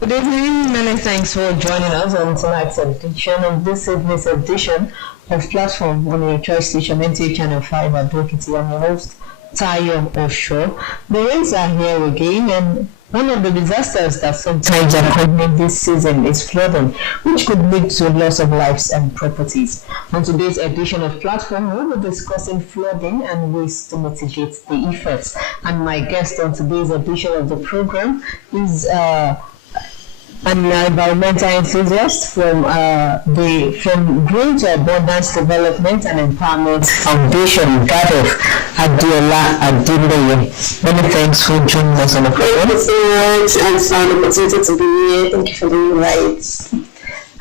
Good evening, many thanks for joining us on tonight's edition of this evening's edition of Platform on your choice station, NTA Channel 5 at Ado-Ekiti. I'm your host, Tayo Osho. The rains are here again, and one of the disasters that sometimes accompany this season is flooding, which could lead to loss of lives and properties. On today's edition of Platform, we will be discussing flooding and ways to mitigate the effects. And my guest on today's edition of the program is an environmental enthusiast from Green to Abundance Development and Empowerment Foundation, Ado-Ekiti. Many thanks for joining us on the program. Thank you so much, and it's an opportunity to be here. Thank you for the invite.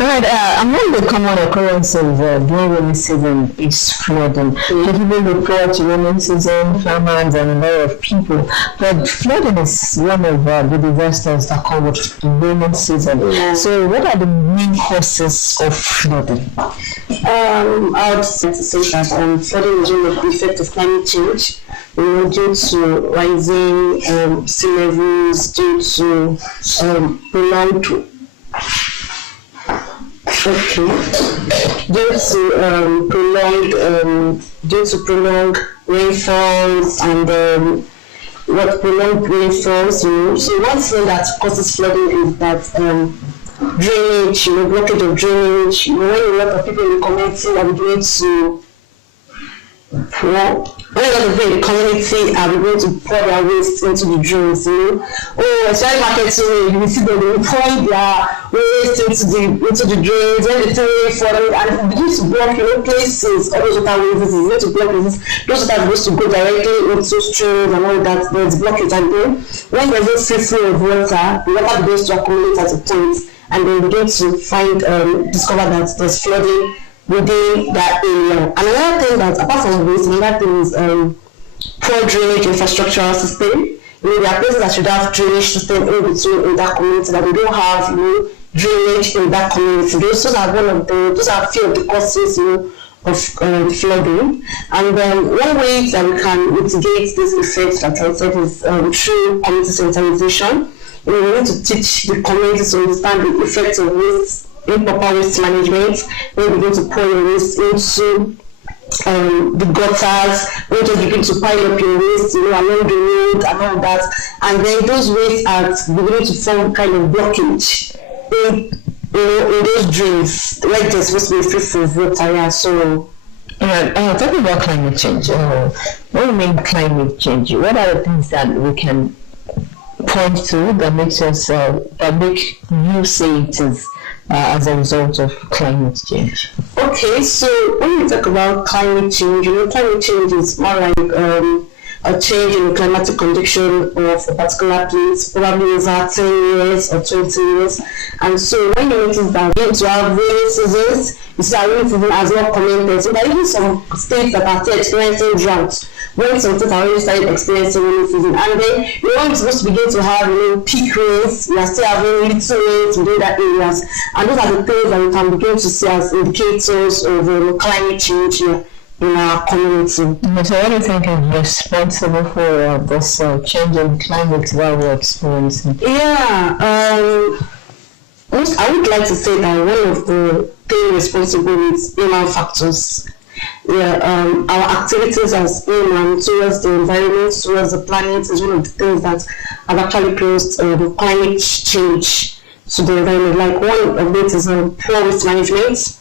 Alright, among the common occurrences during rainy season is flooding. People report rainy season, farmers, and a lot of people. But flooding is one of the disasters that come with the rainy season. Yeah. So, what are the main causes of flooding? I would say that flooding is one of the effect of climate change. Due to rising sea levels, due to prolonged. Due to prolonged rainfalls and prolonged rainfalls, So one thing that causes flooding is that drainage, blockage of drainage. When a lot of people in the community are beginning to when a lot of people in the community are going to pour their waste into the drains, especially marketing, you will see them pouring their waste into the drains. When they throw it for them, and it begins to block, places, all those water ways, it's going to block places. Those water are supposed to go directly into streams and all that. There's blockage, and then when there's no free flow of water, the water begins to accumulate at a point, and then begin to discover that there's flooding within that area. And another thing that, apart from this, another thing is poor drainage infrastructural system. There are places that should have drainage system in that community that we don't have, drainage in that community. Those are a few of the causes, of flooding. And one way that we can mitigate this effect, like I said, is through community sensitization. We need to teach the community to understand the effects of waste, improper waste management. When we begin to pour your waste into the gutters, when you begin to pile up your waste, along the road and all that, and then those wastes are beginning to form kind of blockage in those drains, like they're supposed to be free for water. Yeah, so. Talking about climate change, what do you mean climate change? What are the things that we can point to that makes us that make you say it is as a result of climate change? Okay, so when we talk about climate change, climate change is more like a change in the climatic condition of a particular place, probably over 10 years or 20 years. And so when you notice that we need to have rainy seasons, you see that rainy season has not commented. So there are even some states that are still experiencing drought. When some states are already started experiencing rainy season, and then when we're supposed to begin to have peak rains, we are still having little rains within that areas. And those are the things that we can begin to see as indicators of climate change here in our community. So what do you think is responsible for this change in climate that we're experiencing? I would like to say that one of the things responsible is human factors. Our activities as human towards the environment, towards the planet, is one of the things that have actually caused the climate change to the environment. Like one of it is poor waste management.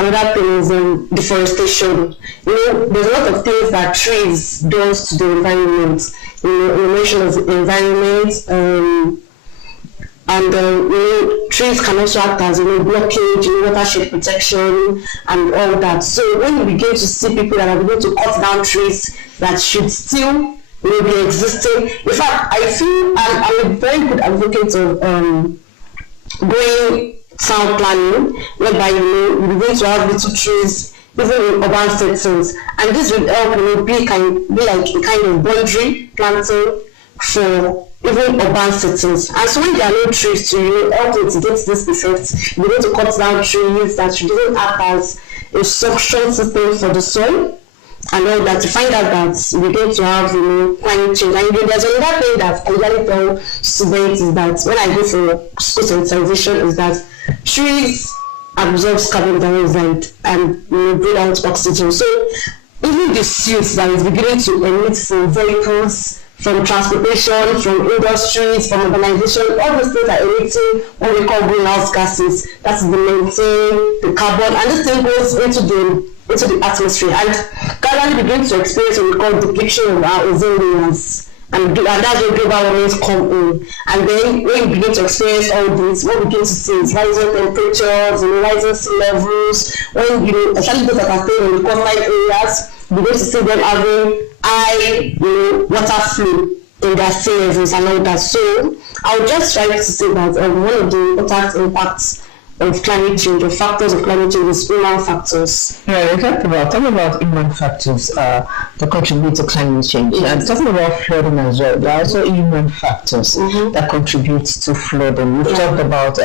Another thing is deforestation. There's a lot of things that trees does to the environment. Erosion of the environment, And trees can also act as blockage, watershed protection, and all that. So when you begin to see people that are going to cut down trees that should still be existing, in fact, I feel I'm a very good advocate of going town planning, whereby you're going to have little trees even in urban settings, and this will help be like a kind of boundary planting for even urban settings. And so when there are no trees to help it to get this effect, you're going to cut down trees that shouldn't act as a suction system for the soil, and all that, to find out that we're going to have climate change. And there's another thing that I usually tell students is that when I go for school sensitization is that trees absorb carbon dioxide and breathe out oxygen. So even the CO2 that is beginning to emit from vehicles, from transportation, from industries, from urbanization, all those things are emitting what we call greenhouse gases. That's the methane, the carbon, and this thing goes into the atmosphere and gradually begins to experience what we call depletion of our ozone layers. And that's where global warming come in. And then when you begin to experience all this, what we begin to see is rising temperatures, rising sea levels. When especially those that are staying in the coastline areas, you begin to see them having high water flow in their sea levels and all that. So I would just try to say that one of the important impacts of climate change, or factors of climate change, is human factors. Yeah, we talking about human factors that contribute to climate change. And talking about flooding as well, there are also human factors that contribute to flooding. We've talked about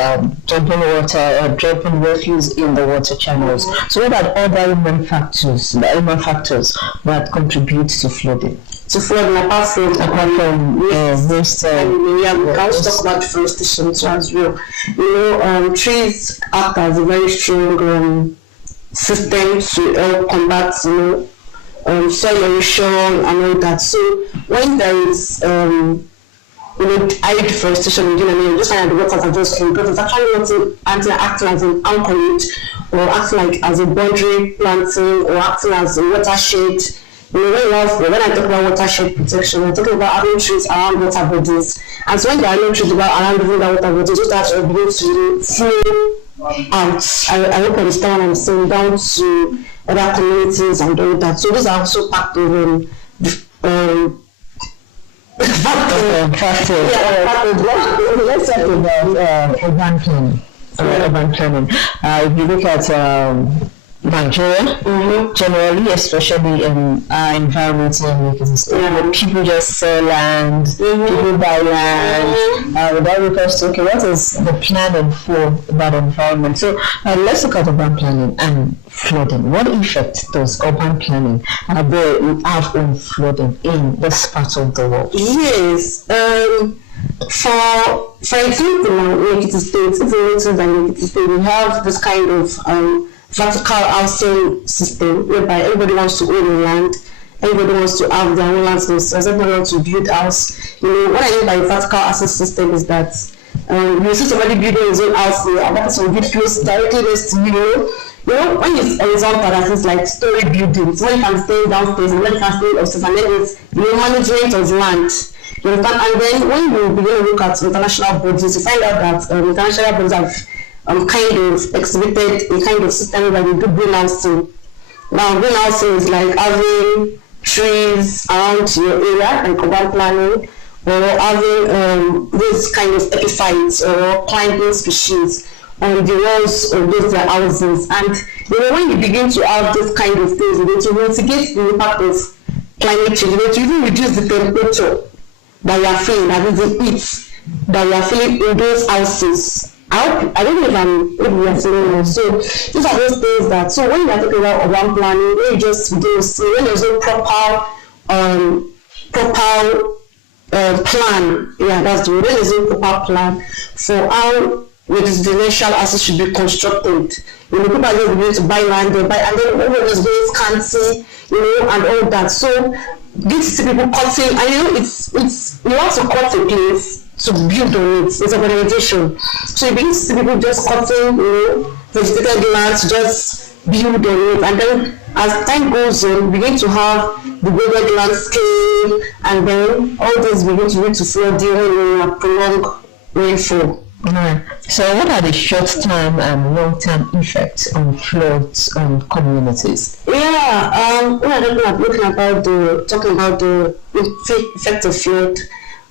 dumping water, dropping refuse in the water channels. So what are other human factors that contribute to flooding? Apart from waste, we can also talk about deforestation as well. Trees act as a very strong system to help combat soil erosion and all that. So when there is high deforestation, just like the waters are just flowing, because it's actually not acting as an anchorage, or acting as a boundary planting, or acting as a watershed. When I talk about watershed protection, we're talking about having trees around water bodies. And so when there are no trees around the water bodies, those that are going to flow out. I hope you understand what I'm saying, down to other communities and all that. So those are also part of let's talk about urban planning. If you look at Nigeria, generally, especially in our environment where people just sell land, people buy land, without regards to, what is the planning for that environment? So let's look at urban planning and flooding. What effect does urban planning have on flooding in this part of the world? Yes. For example, in Ekiti State, if you notice that in Ekiti State, we have this kind of vertical housing system whereby everybody wants to own land, everybody wants to have their own land themselves, everybody wants to build house. What I mean by vertical housing system is that you see somebody building his own house there, and that's will be close directly next to you. When it's horizontal, that is like story buildings, when you can stay downstairs and when you can stay upstairs, and then it's management of land. And then when you begin to look at international bodies, you find out that international bodies have kind of exhibited a kind of system that we do greenhousing. Now, greenhousing is like having trees around your area, like urban planning, or having this kind of epiphytes or climbing species on the walls of those houses. And when you begin to have this kind of things, you to mitigate the impact of climate change, to even reduce the temperature that you are feeling, that is the heat that you are feeling in those houses. I don't know if we are saying it. So these are those things that, so when you are talking about urban planning, when you just begin to see, when there's no proper plan, that's the word, when there's no proper plan for how residential assets should be constructed. People are just going to buy land, and then everyone is going scanty, and all that. So these people cutting, and it's you have to cut a place to build on it. It's urbanization. So you begin to see people just cutting, vegetated lands, just build on it, and then as time goes on, you begin to have the graded landscape, and then all this begin to lead to flooding and prolonged rainfall. Right. So, what are the short-term and long-term effects on floods on communities? Yeah, when I'm talking about the effect of flood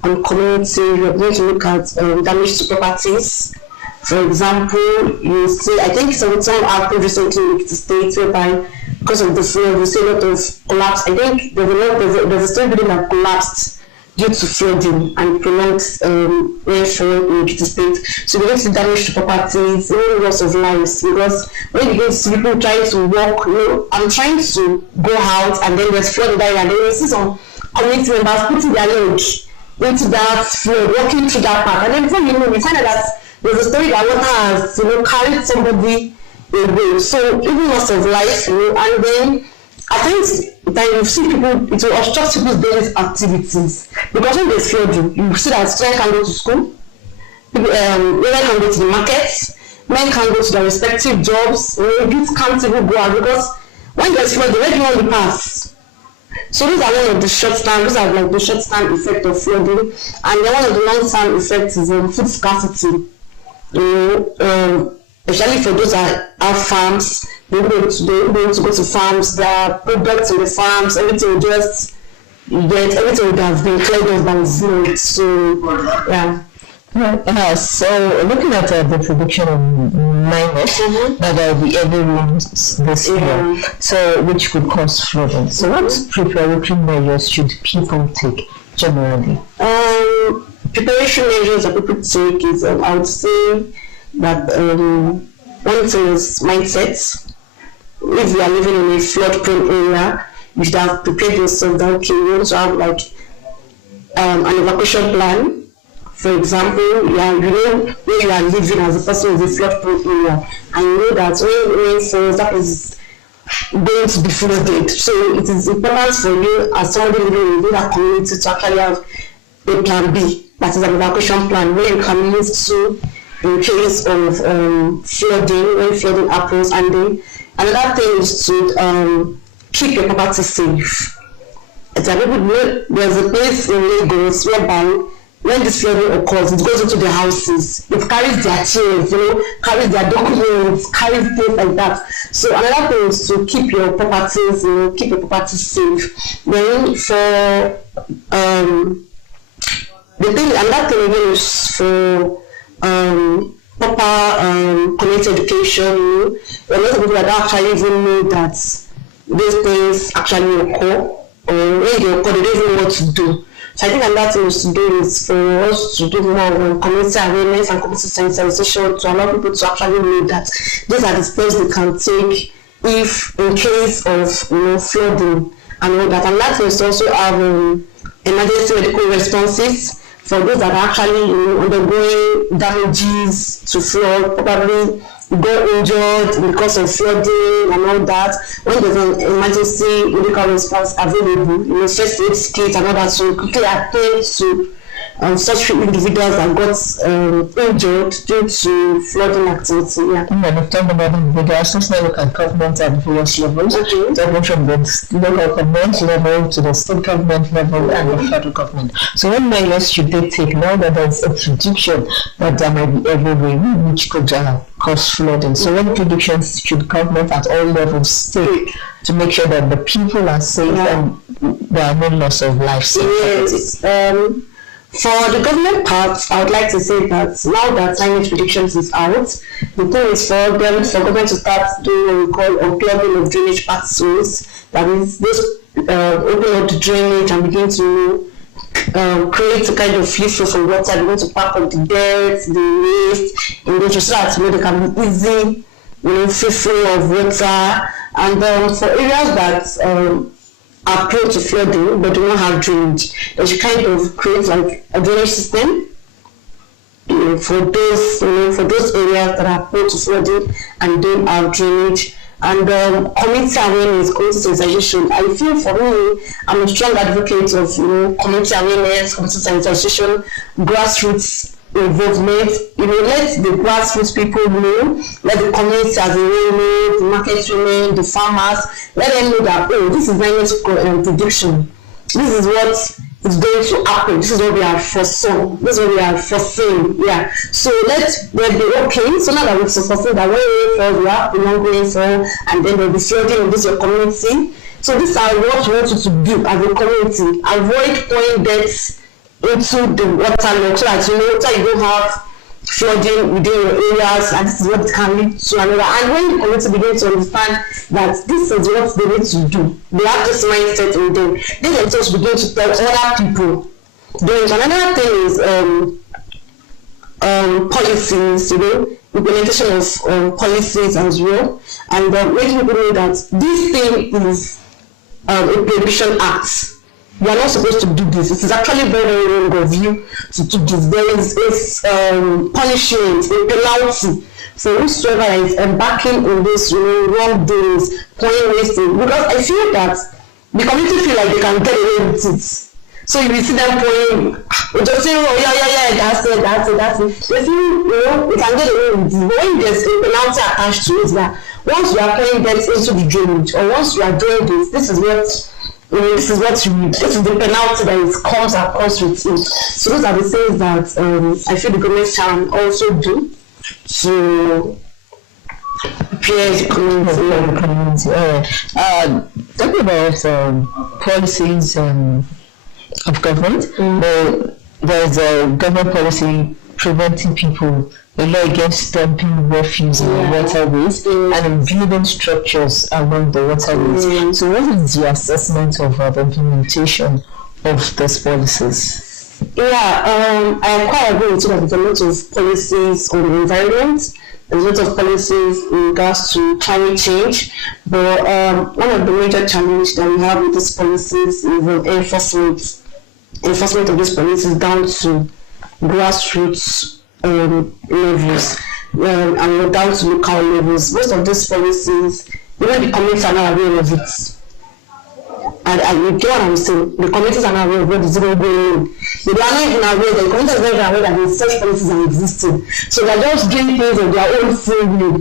on community, we're going to look at damage to properties. For example, you see, I think some happened recently with the state whereby because of the flood, we see a lot of collapse. I think there's a story building that collapsed due to flooding and prolonged rainfall in the state. So we see damage to properties, even loss of lives. Because when you go to see people trying to walk, I'm trying to go out and then there's flood there, and then you see some community members putting their leg into that flood, walking through that path. And then before you know, we find out that there's a story that water has carried somebody away. So even loss of life, and then I think that you see people, it will obstruct people's daily activities. Because when there's flooding, you see that children can go to school, people, women can go to the markets, men can go to their respective jobs, youth can't even go out because when there's flooding, where do you want to pass? So these are one of the short-term, these are like the short-term effect of flooding, and then one of the long-term effects is food scarcity. Especially for those that have farms, they're going to go to farms, their products in the farms, everything would have been cleared off by zero. So, yeah. Right. So looking at the prediction of minus that there will be heavy rains this year, so which could cause flooding. So what preparatory measures should people take generally? Preparation measures that people take is, I would say that one thing is mindset. If you are living in a flood-prone area, you should have prepared yourself that okay, you want to have like an evacuation plan. For example, you know where you are living as a person in a flood-prone area, and you know that when rain falls, that is going to be flooded. So it is important for you as somebody living in that community to actually have a plan B, that is an evacuation plan where you can move to in case of flooding, when flooding happens. And then another thing is to keep your property safe. There's a place in Lagos whereby when this flooding occurs, it goes into the houses, it carries their chairs, carries their documents, carries things like that. So another thing is to keep your properties, keep your properties safe. Then for another thing again is for proper community education. A lot of people that don't actually even know that these things actually occur, or when they occur, they don't even know what to do. So I think another thing to do is for us to do more community awareness and community sensitization to allow people to actually know that these are the steps they can take if in case of flooding and all that. And that is also have emergency medical responses for those that are actually undergoing damages to flood, probably got injured because of flooding and all that. When there's an emergency medical response available, first aid kit and all that, so quickly attend to such individuals that got injured due to flooding activity. Yeah. When we've talked about individuals, let's now look at government at various levels. Talking from the local government level to the state government level and the federal government. So what measures should they take now that there's a prediction that there might be heavy rain which could cause flooding? So what predictions should government at all levels take to make sure that the people are safe and there are no loss of life? Yes. For the government part, I would like to say that now that climate predictions is out, the thing is for government to start doing what we call unclogging of drainage pathways. That is, this open up the drainage and begin to create a kind of free flow from water. They want to pack up the dirt, the waste in those so that they can be easy, free flow of water. And for areas that are prone to flooding but do not have drainage, they should kind of create like a drainage system for those areas that are prone to flooding and don't have drainage. And community awareness, community sensitization. I feel for me, I'm a strong advocate of community awareness, community sensitization, grassroots involvement. Let the grassroots people know, let the community as a whole know, the market women, the farmers, let them know that this is my next prediction. This is what is going to happen. This is what we are foresaw. This is what we are foreseeing. Yeah. So let's be okay. So now that we've foreseen that when rainfall, we have long rainfall, and then there'll be flooding in this your community. So these are what we want you to do as a community. Avoid pouring dirt into the waterlogged so that you know that you don't have flooding within your areas, and this is what can lead to another. And when the community begin to understand that this is what they need to do, they have this mindset in them, they themselves begin to tell other people. Then another thing is policies, you know, implementation of policies as well, and making people know that this thing is a prohibition act. You are not supposed to do this. It is actually very, very wrong of you to do this. There is punishment, a penalty for whosoever is embarking on this, you know, wrongdoings, pouring wasting. Because I feel that the community feel like they can get away with it. So you will see them pouring, just saying, oh yeah, that's it. They feel, you know, they can get away with it. But when there's a penalty attached to it, that once you are pouring them into the drainage, or once you are doing this is what you need. This is the penalty that comes across with it. So those are the things that I feel the government can also do to prepare the community. Talking about policies of government, there's a government policy preventing people, the law against dumping refuse in the waterways and building structures along the waterways. So what is the assessment of the implementation of these policies? I quite agree with you that there's a lot of policies on the environment, there's a lot of policies in regards to climate change, but one of the major challenges that we have with these policies is enforcement of these policies down to grassroots levels and down to local levels. Most of these policies, even the communities are not aware of it. And you get what I'm saying, the communities are not aware of what is going on. They are not even aware, the communities are not even aware that such policies are existing. So they're just doing things of their own free will.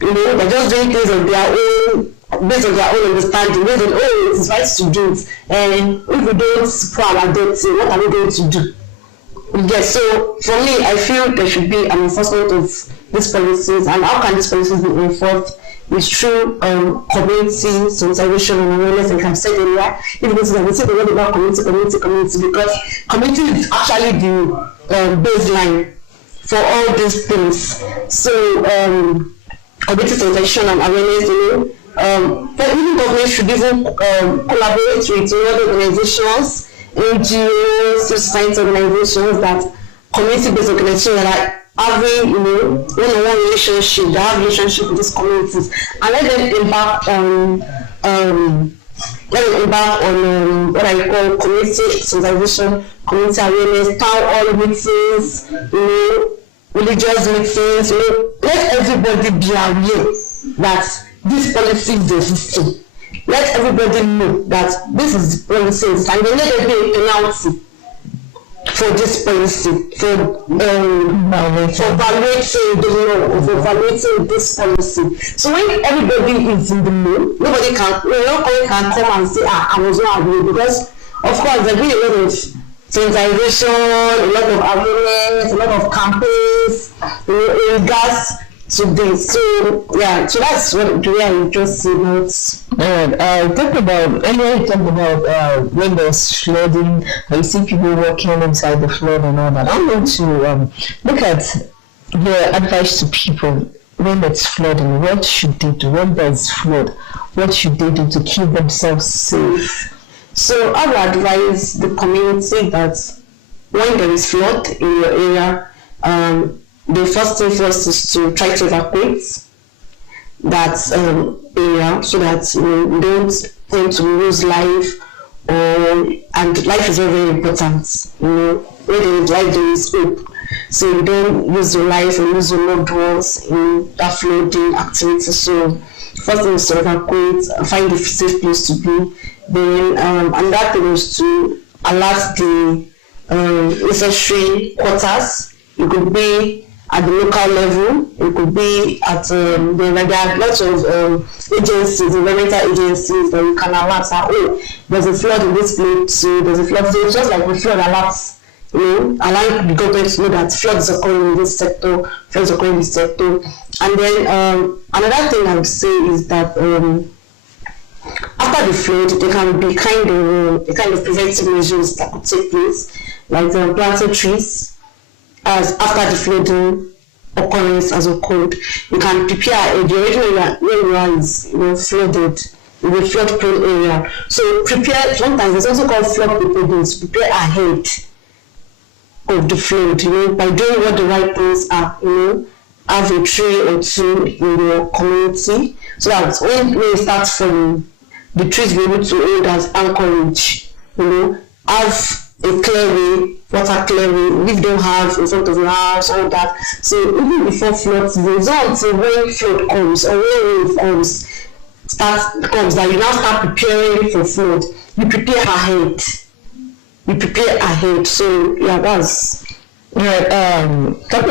You know, they're just doing things of their own, based on their own understanding, based on, it is right to do it. And if we don't proactively adopt it, what are we going to do? Yes, so for me, I feel there should be an enforcement of these policies, and how can these policies be enforced? It's through community sensitization and awareness, like I've said earlier. If we say the word about community, because community is actually the baseline for all these things. So community sensitization and awareness, you know, but even government should even collaborate with other organizations, NGOs, society organizations, that community-based organizations that are having, you know, one-on-one relationship, they have relationship with these communities, and let them embark on what I call community sensitization, community awareness, town hall meetings, you know, religious meetings, you know, let everybody be aware that this policy is existing. Let everybody know that this is the policy, and then let there be a penalty for this policy, for violating the law, for violating this policy. So when everybody is in the know, nobody can come and say, I was not agree, because of course there will be a lot of sensitization, a lot of awareness, a lot of campaigns, in regards to this. So that's what I just say about. Talk about earlier. You talked about when there's flooding, you see people walking inside the flood and all that. I'm going to look at your advice to people when it's flooding. What should they do when there's flood? What should they do to keep themselves safe? So I would advise the community that when there is flood in your area, the first thing first is to try to evacuate that area, so that you don't tend to lose life, and life is very, very important. You know, when there is life, there is hope. So you don't lose your life and lose your loved ones in that flooding activity. So first thing is to evacuate, find a safe place to be. Then another thing is to alert the necessary quarters. It could be at the local level. It could be at there are lots of agencies, environmental agencies that you can alert that, oh, there's a flood in this place, so there's a flood. So it's just like the flood alerts, allowing the government to know that flood is occurring in this sector, flood is occurring in this sector. And then another thing I would say is that after the flood, there can be kind of preventive measures that could take place, like planting trees as after the flooding occurrence has occurred. You can prepare the area where you are is flooded, in a flood prone area. So prepare. Sometimes it's also called flood preparedness. Prepare ahead of the flood. By doing what the right things are. Have a tree or two in your community, so that when it starts falling, the trees will be able to hold as anchorage. Have a clearway, water clearway. If you don't have in front of your house, all that. So even before flood goes on, so when flood comes or when rain comes, that you now start preparing for flood. You prepare ahead. So yeah, that's. Talk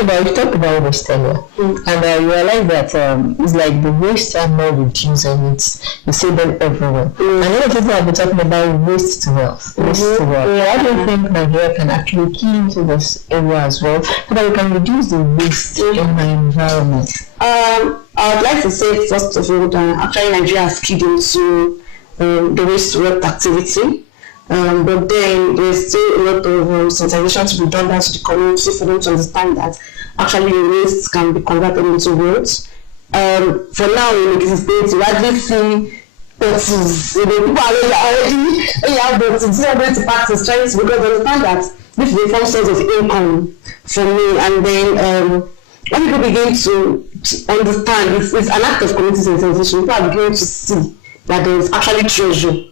about waste earlier, and I realized that it's like the waste are more reduced and you see them everywhere. And a lot of people have been talking about waste to wealth. I don't think Nigeria can actually key into this area as well, so that we can reduce the waste in the environment. I would like to say first of all that actually Nigeria has keyed into the waste to wealth activity. But then there's still a lot of sensitization to be done down to the community for them to understand that actually waste can be converted into wealth. For now, in the States, you hardly see bottles. People are already when you have bottles, they are going to practice trying to, because they understand that this is a form source of income for me. And then when people begin to understand, it's an act of community sensitization. People are beginning to see that there is actually treasure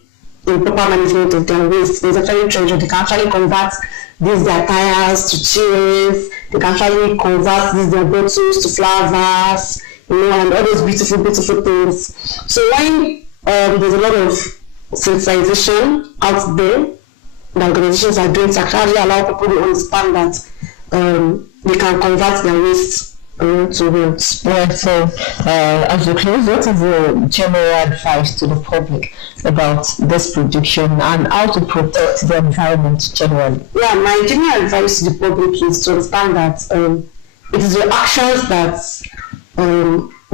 in proper management of their waste. There's actually treasure. They can actually convert their tires to chairs. They can actually convert their bottles to flowers, and all those beautiful things. So when there's a lot of sensitization out there that organizations are doing to actually allow people to understand that they can convert their waste to wealth. Right, so as we close, what is the general advice to the public about this prediction and how to protect the environment generally? Yeah, my general advice to the public is to understand that it is your actions that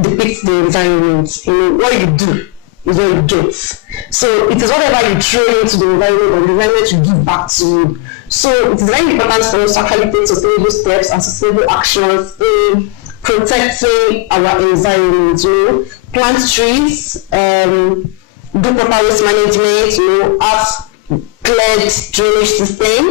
depict the environment. What you do is what you get. So it is whatever you throw into the environment, and the environment will give back to you. So it is very important for us to actually take sustainable steps and sustainable actions in protecting our environment. Plant trees, do proper waste management, have cleared drainage system,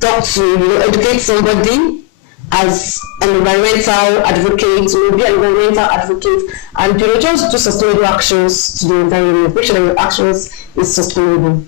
talk to, educate somebody as an environmental advocate, be an environmental advocate, and just do sustainable actions to the environment. Make sure that your actions is sustainable.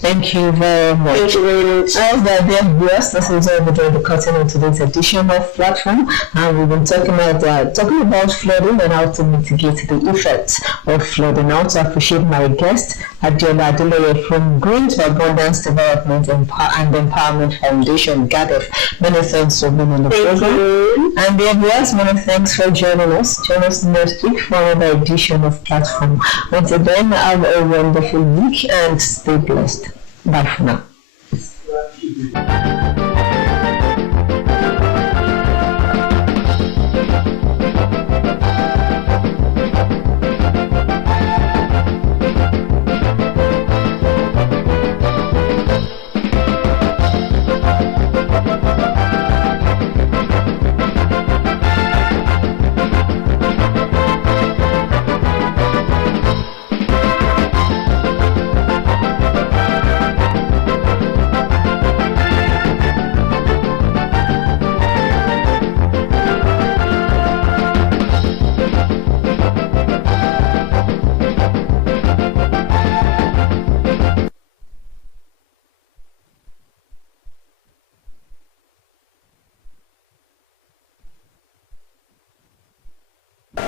Thank you very much. Thank you very much. As the dear viewers, this is all the cutting of today's edition of Platform, and we've been talking about flooding and how to mitigate the effects of flooding. I want to appreciate my guest, Adiola Adeleye from Green to Abundance Development and Empowerment Foundation, GADEF. Many thanks for being on the program. And dear viewers, many thanks for joining us. Join us next week for another edition of Platform. Once again, have a wonderful week and stay blessed. Bye for now.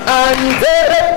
And